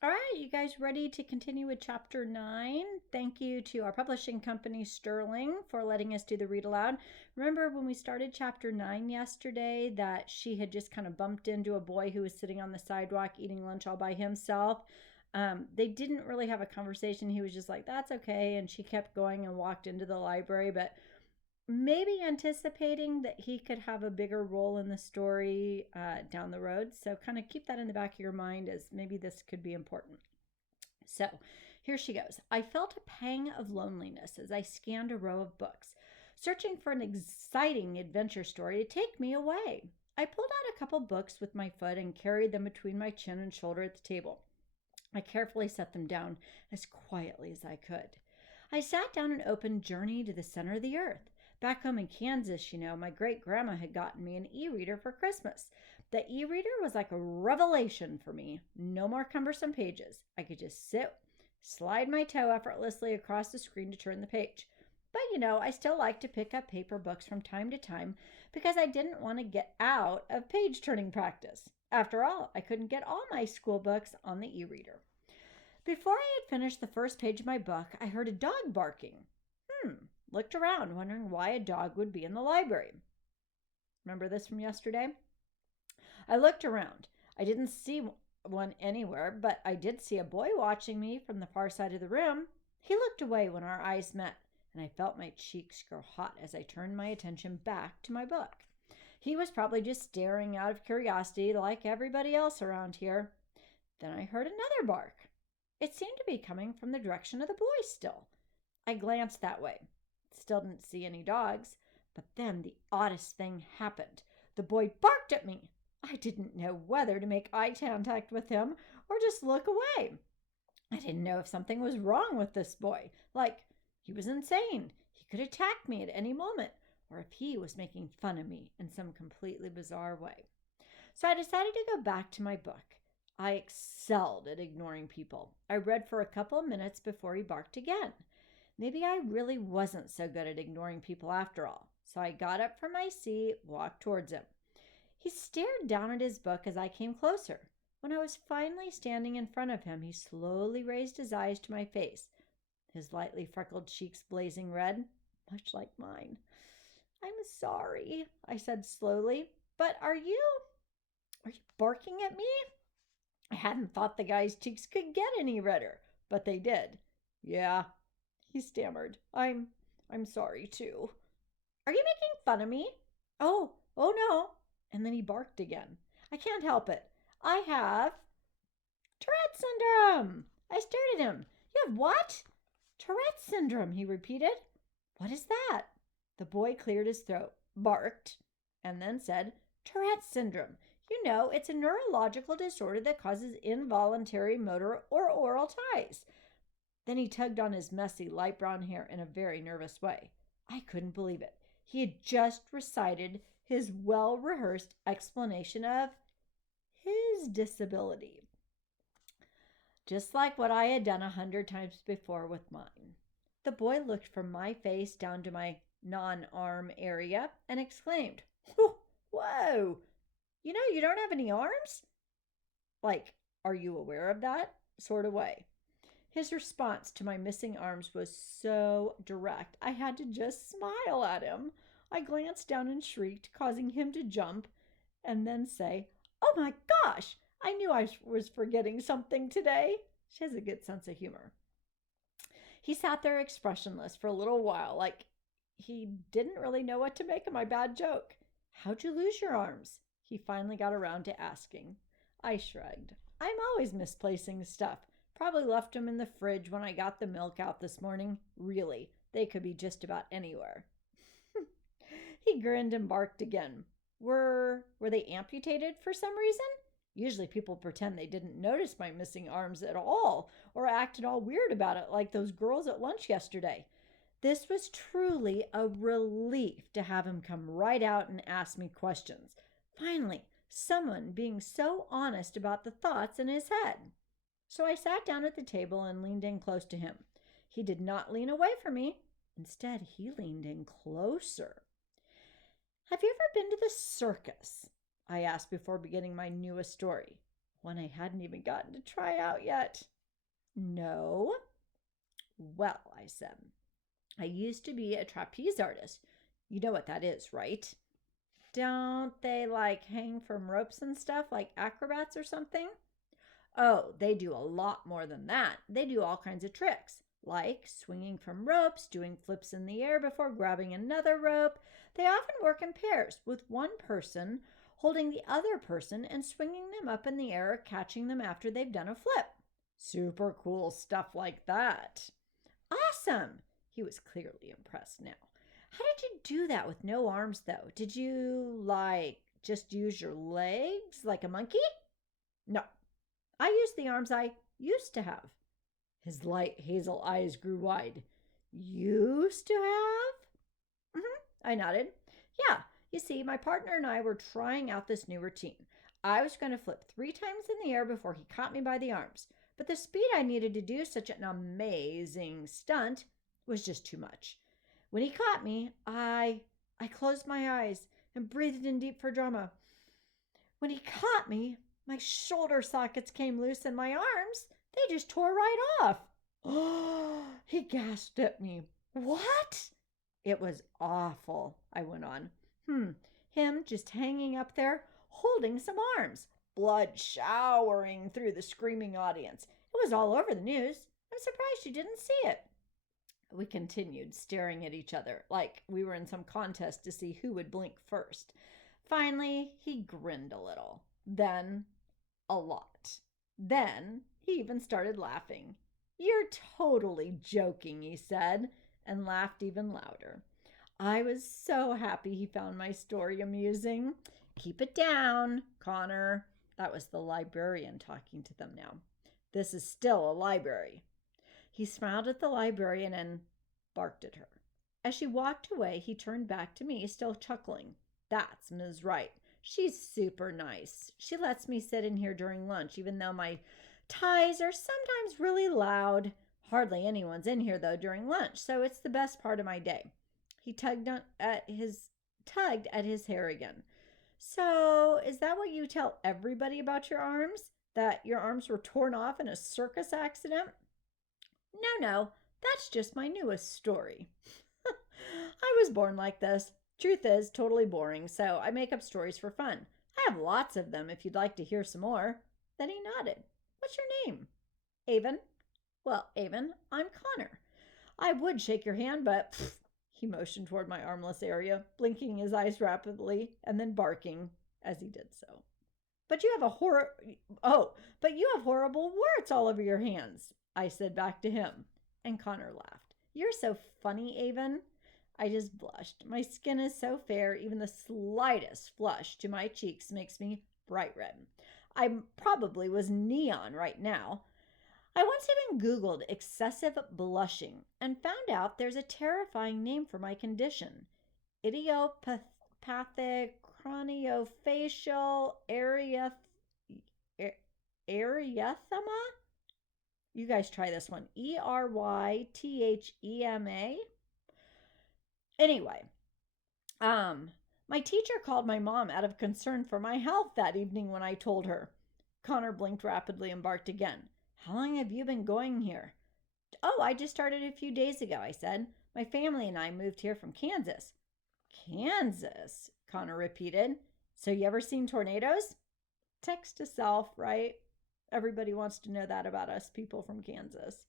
All right, you guys ready to continue with chapter 9? Thank you to our publishing company, Sterling, for letting us do the read aloud. Remember when we started chapter 9 yesterday that she had just kind of bumped into a boy who was sitting on the sidewalk eating lunch all by himself? They didn't really have a conversation. He was just like, that's okay. And she kept going and walked into the library, but maybe anticipating that he could have a bigger role in the story down the road. So, kind of keep that in the back of your mind as maybe this could be important. So, here she goes. I felt a pang of loneliness as I scanned a row of books, searching for an exciting adventure story to take me away. I pulled out a couple books with my foot and carried them between my chin and shoulder at the table. I carefully set them down as quietly as I could. I sat down and opened Journey to the Center of the Earth. Back home in Kansas, my great grandma had gotten me an e reader for Christmas. The e reader was like a revelation for me. No more cumbersome pages. I could just sit, slide my toe effortlessly across the screen to turn the page. But I still like to pick up paper books from time to time because I didn't want to get out of page turning practice. After all, I couldn't get all my school books on the e reader. Before I had finished the first page of my book, I heard a dog barking. Looked around, wondering why a dog would be in the library. Remember this from yesterday? I looked around. I didn't see one anywhere, but I did see a boy watching me from the far side of the room. He looked away when our eyes met, and I felt my cheeks grow hot as I turned my attention back to my book. He was probably just staring out of curiosity like everybody else around here. Then I heard another bark. It seemed to be coming from the direction of the boy still. I glanced that way. Still didn't see any dogs, but then the oddest thing happened. The boy barked at me. I didn't know whether to make eye contact with him or just look away. I didn't know if something was wrong with this boy, like he was insane, he could attack me at any moment, or if he was making fun of me in some completely bizarre way. So I decided to go back to my book. I excelled at ignoring people. I read for a couple of minutes before he barked again. Maybe I really wasn't so good at ignoring people after all. So I got up from my seat, walked towards him. He stared down at his book as I came closer. When I was finally standing in front of him, he slowly raised his eyes to my face, his lightly freckled cheeks blazing red, much like mine. I'm sorry, I said slowly, but are you barking at me? I hadn't thought the guy's cheeks could get any redder, but they did. Yeah, he stammered. I'm sorry too. Are you making fun of me? Oh no. And then he barked again. I can't help it. I have Tourette syndrome. I stared at him. You have what? Tourette syndrome, he repeated. What is that? The boy cleared his throat, barked, and then said, Tourette syndrome. It's a neurological disorder that causes involuntary motor or oral ties. Then he tugged on his messy light brown hair in a very nervous way. I couldn't believe it. He had just recited his well rehearsed explanation of his disability, just like what I had done 100 times before with mine. The boy looked from my face down to my non arm area and exclaimed, Whoa! You don't have any arms? Like, are you aware of that? Sort of way. His response to my missing arms was so direct, I had to just smile at him. I glanced down and shrieked, causing him to jump and then say, Oh my gosh, I knew I was forgetting something today. She has a good sense of humor. He sat there expressionless for a little while, like he didn't really know what to make of my bad joke. How'd you lose your arms? He finally got around to asking. I shrugged. I'm always misplacing stuff. Probably left them in the fridge when I got the milk out this morning. Really, they could be just about anywhere. He grinned and barked again. Were they amputated for some reason? Usually people pretend they didn't notice my missing arms at all or acted all weird about it like those girls at lunch yesterday. This was truly a relief to have him come right out and ask me questions. Finally, someone being so honest about the thoughts in his head. So I sat down at the table and leaned in close to him. He did not lean away from me. Instead, he leaned in closer. Have you ever been to the circus? I asked before beginning my newest story. one I hadn't even gotten to try out yet. No. Well, I said, I used to be a trapeze artist. You know what that is, right? Don't they like hang from ropes and stuff like acrobats or something? Oh, they do a lot more than that. They do all kinds of tricks, like swinging from ropes, doing flips in the air before grabbing another rope. They often work in pairs, with one person holding the other person and swinging them up in the air or catching them after they've done a flip. Super cool stuff like that. Awesome! He was clearly impressed now. How did you do that with no arms, though? Did you, just use your legs like a monkey? No, I used the arms I used to have. His light hazel eyes grew wide. Used to have? I nodded. Yeah, you see, my partner and I were trying out this new routine. I was going to flip 3 times in the air before he caught me by the arms, but the speed I needed to do such an amazing stunt was just too much. When he caught me, I closed my eyes and breathed in deep for drama. When he caught me, my shoulder sockets came loose and my arms, they just tore right off. Oh, he gasped at me. What? It was awful, I went on. Him just hanging up there, holding some arms, blood showering through the screaming audience. It was all over the news. I'm surprised you didn't see it. We continued staring at each other like we were in some contest to see who would blink first. Finally, he grinned a little, then a lot. Then he even started laughing. You're totally joking, he said, and laughed even louder. I was so happy he found my story amusing. Keep it down, Connor. That was the librarian talking to them now. This is still a library. He smiled at the librarian and barked at her. As she walked away, he turned back to me, still chuckling. That's Ms. Wright. She's super nice. She lets me sit in here during lunch, even though my ties are sometimes really loud. Hardly anyone's in here, though, during lunch, so it's the best part of my day. He tugged at his hair again. So, is that what you tell everybody about your arms? That your arms were torn off in a circus accident? No, that's just my newest story. I was born like this. Truth is, totally boring, so I make up stories for fun. I have lots of them if you'd like to hear some more. Then he nodded. What's your name? Avon. Well, Avon, I'm Connor. I would shake your hand, but he motioned toward my armless area, blinking his eyes rapidly and then barking as he did so. But you have horrible warts all over your hands, I said back to him, and Connor laughed. You're so funny, Avon. I just blushed. My skin is so fair, even the slightest flush to my cheeks makes me bright red. I probably was neon right now. I once even Googled excessive blushing and found out there's a terrifying name for my condition. Idiopathic craniofacial erythema? You guys try this one. Erythema. Anyway, my teacher called my mom out of concern for my health that evening when I told her. Connor blinked rapidly and barked again. How long have you been going here? Oh, I just started a few days ago, I said. My family and I moved here from Kansas. Kansas, Connor repeated. So you ever seen tornadoes? Text to self, right? Everybody wants to know that about us people from Kansas.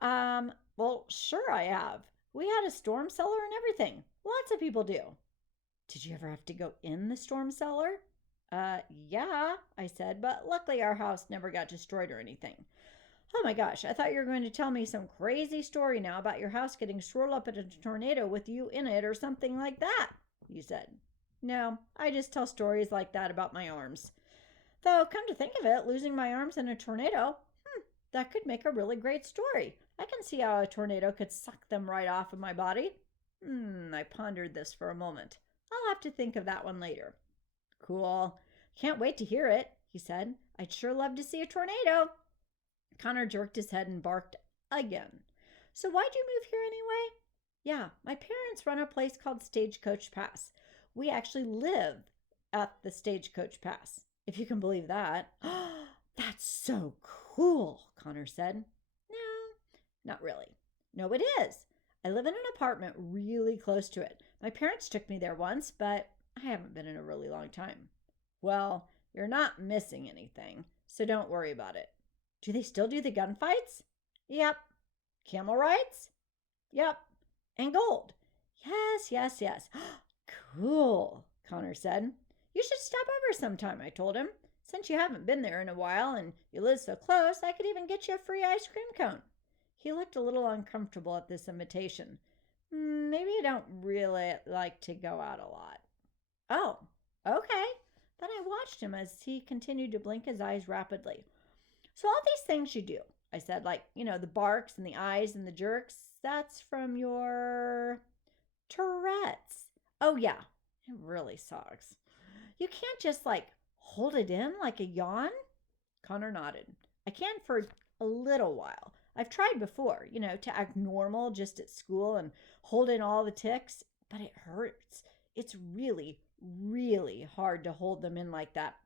Well, sure I have. We had a storm cellar and everything. Lots of people do. Did you ever have to go in the storm cellar? Yeah, I said, but luckily our house never got destroyed or anything. Oh my gosh, I thought you were going to tell me some crazy story now about your house getting swirled up in a tornado with you in it or something like that, you said. No, I just tell stories like that about my arms. Though, come to think of it, losing my arms in a tornado, that could make a really great story. I can see how a tornado could suck them right off of my body. I pondered this for a moment. I'll have to think of that one later. Cool. Can't wait to hear it, he said. I'd sure love to see a tornado. Connor jerked his head and barked again. So why'd you move here anyway? Yeah, my parents run a place called Stagecoach Pass. We actually live at the Stagecoach Pass. if you can believe that. That's so cool, Connor said. No, not really. No, it is. I live in an apartment really close to it. My parents took me there once, but I haven't been in a really long time. Well, you're not missing anything, so don't worry about it. Do they still do the gunfights? Yep. Camel rides? Yep. And gold? Yes, yes, yes. Cool, Connor said. You should stop over sometime, I told him. Since you haven't been there in a while and you live so close, I could even get you a free ice cream cone. He looked a little uncomfortable at this invitation. Maybe I don't really like to go out a lot. Oh, okay. Then I watched him as he continued to blink his eyes rapidly. So, all these things you do, I said, like, the barks and the eyes and the jerks, that's from your Tourette's. Oh, yeah, it really sucks. You can't just hold it in like a yawn? Connor nodded. I can for a little while. I've tried before, to act normal just at school and hold in all the ticks, but it hurts. It's really, really hard to hold them in like that.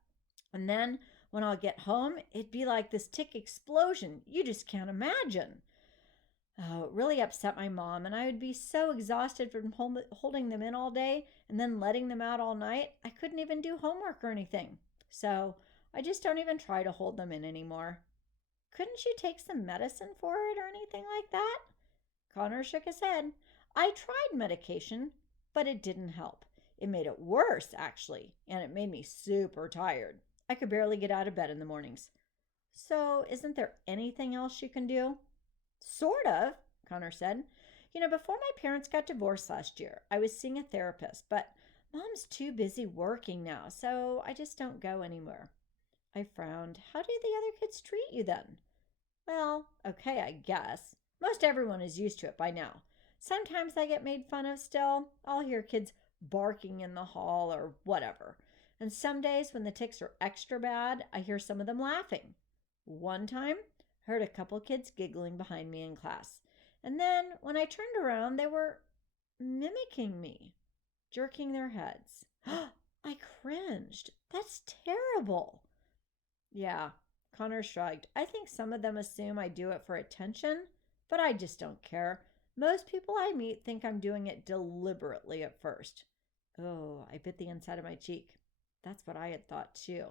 And then when I'll get home, it'd be like this tick explosion. You just can't imagine. Oh, it really upset my mom, and I would be so exhausted from holding them in all day and then letting them out all night, I couldn't even do homework or anything. So I just don't even try to hold them in anymore. Couldn't you take some medicine for it or anything like that? Connor shook his head. I tried medication, but it didn't help. It made it worse, actually, and it made me super tired. I could barely get out of bed in the mornings. So, isn't there anything else you can do? Sort of, Connor said. Before my parents got divorced last year, I was seeing a therapist, but mom's too busy working now, so I just don't go anymore. I frowned. How do the other kids treat you then? Well, okay, I guess. Most everyone is used to it by now. Sometimes I get made fun of still. I'll hear kids barking in the hall or whatever. And some days when the ticks are extra bad, I hear some of them laughing. One time, I heard a couple kids giggling behind me in class. And then when I turned around, they were mimicking me, jerking their heads. I cringed. That's terrible. Yeah, Connor shrugged. I think some of them assume I do it for attention, but I just don't care. Most people I meet think I'm doing it deliberately at first. Oh, I bit the inside of my cheek. That's what I had thought too.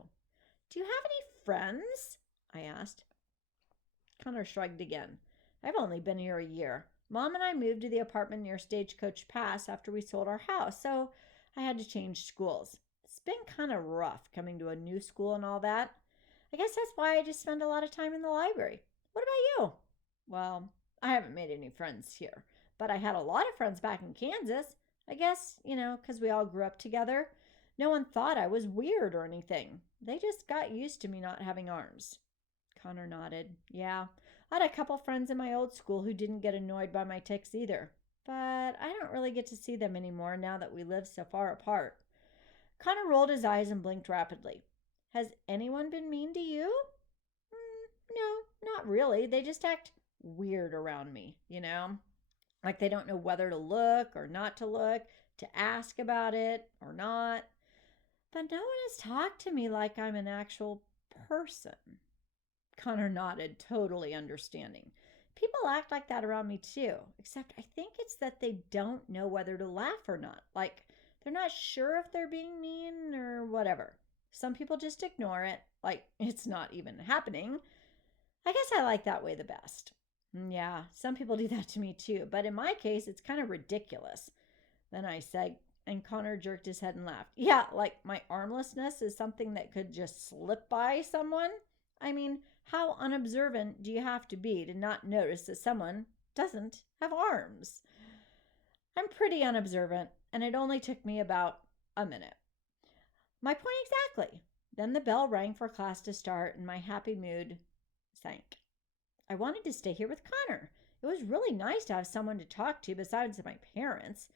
Do you have any friends? I asked. Connor shrugged again. I've only been here a year. Mom and I moved to the apartment near Stagecoach Pass after we sold our house, so I had to change schools. It's been kind of rough coming to a new school and all that. I guess that's why I just spend a lot of time in the library. What about you? Well, I haven't made any friends here, but I had a lot of friends back in Kansas. I guess, because we all grew up together. No one thought I was weird or anything. They just got used to me not having arms. Connor nodded. Yeah, I had a couple friends in my old school who didn't get annoyed by my tics either. But I don't really get to see them anymore now that we live so far apart. Connor rolled his eyes and blinked rapidly. Has anyone been mean to you? No, not really. They just act weird around me, Like they don't know whether to look or not to look, to ask about it or not. But no one has talked to me like I'm an actual person. Connor nodded, totally understanding. People act like that around me too, except I think it's that they don't know whether to laugh or not. Like they're not sure if they're being mean or whatever. Some people just ignore it, like it's not even happening. I guess I like that way the best. Yeah, some people do that to me too, but in my case, it's kind of ridiculous. Then I said, and Connor jerked his head and laughed. Yeah, like my armlessness is something that could just slip by someone. I mean, how unobservant do you have to be to not notice that someone doesn't have arms? I'm pretty unobservant, and it only took me about a minute. My point exactly. Then the bell rang for class to start, and my happy mood sank. I wanted to stay here with Connor. It was really nice to have someone to talk to besides my parents.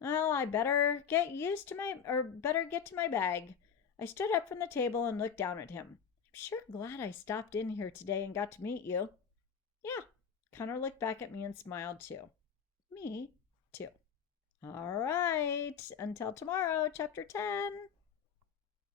Well, I better get to my bag. I stood up from the table and looked down at him. I'm sure glad I stopped in here today and got to meet you. Yeah, Connor looked back at me and smiled too. Me too. All right, until tomorrow, chapter 10.